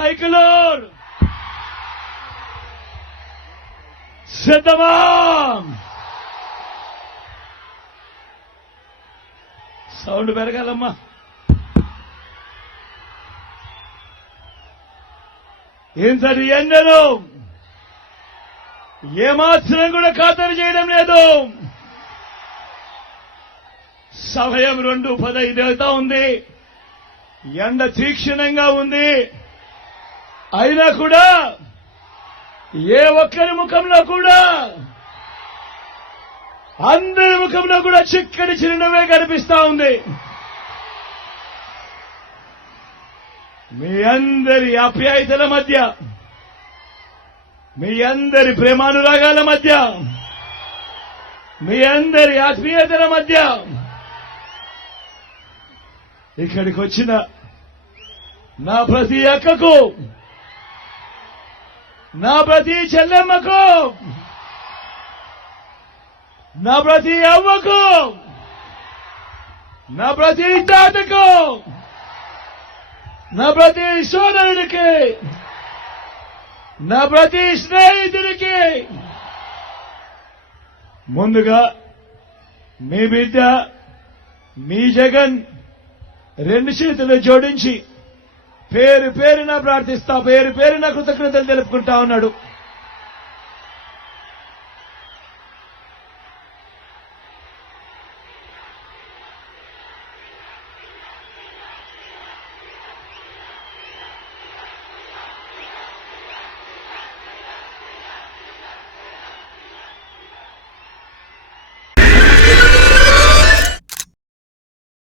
సైకిలూర్ సిద్ధమా? సౌండ్ పెరగాలమ్మా. ఏం సార్ ఎండను ఏమాత్రం కూడా ఖాతరు చేయడం లేదు. సమయం 2:15 అవుతా ఉంది. ఎండ తీక్షణంగా ఉంది. అయినా కూడా ఏ ఒక్కరి ముఖంలో కూడా అందరి ముఖంలో కూడా చిక్కటి చిరునవ్వే కనిపిస్తా ఉంది. మీ అందరి ఆప్యాయతల మధ్య, మీ అందరి ప్రేమానురాగాల మధ్య, మీ అందరి ఆత్మీయతల మధ్య ఇక్కడికి వచ్చిన నా ప్రతి అక్కకు, నా ప్రతి చెల్లెమ్మకు, నా ప్రతి అవ్వకు, నా ప్రతి తాతకు, నా ప్రతి సోదరుడికి, నా ప్రతి స్నేహితుడికి ముందుగా మీ బిడ్డ మీ జగన్ 2 చేతులు జోడించి పేరు పేరున ప్రార్థిస్తా, పేరు పేరున కృతజ్ఞతలు తెలుపుకుంటా ఉన్నాడు.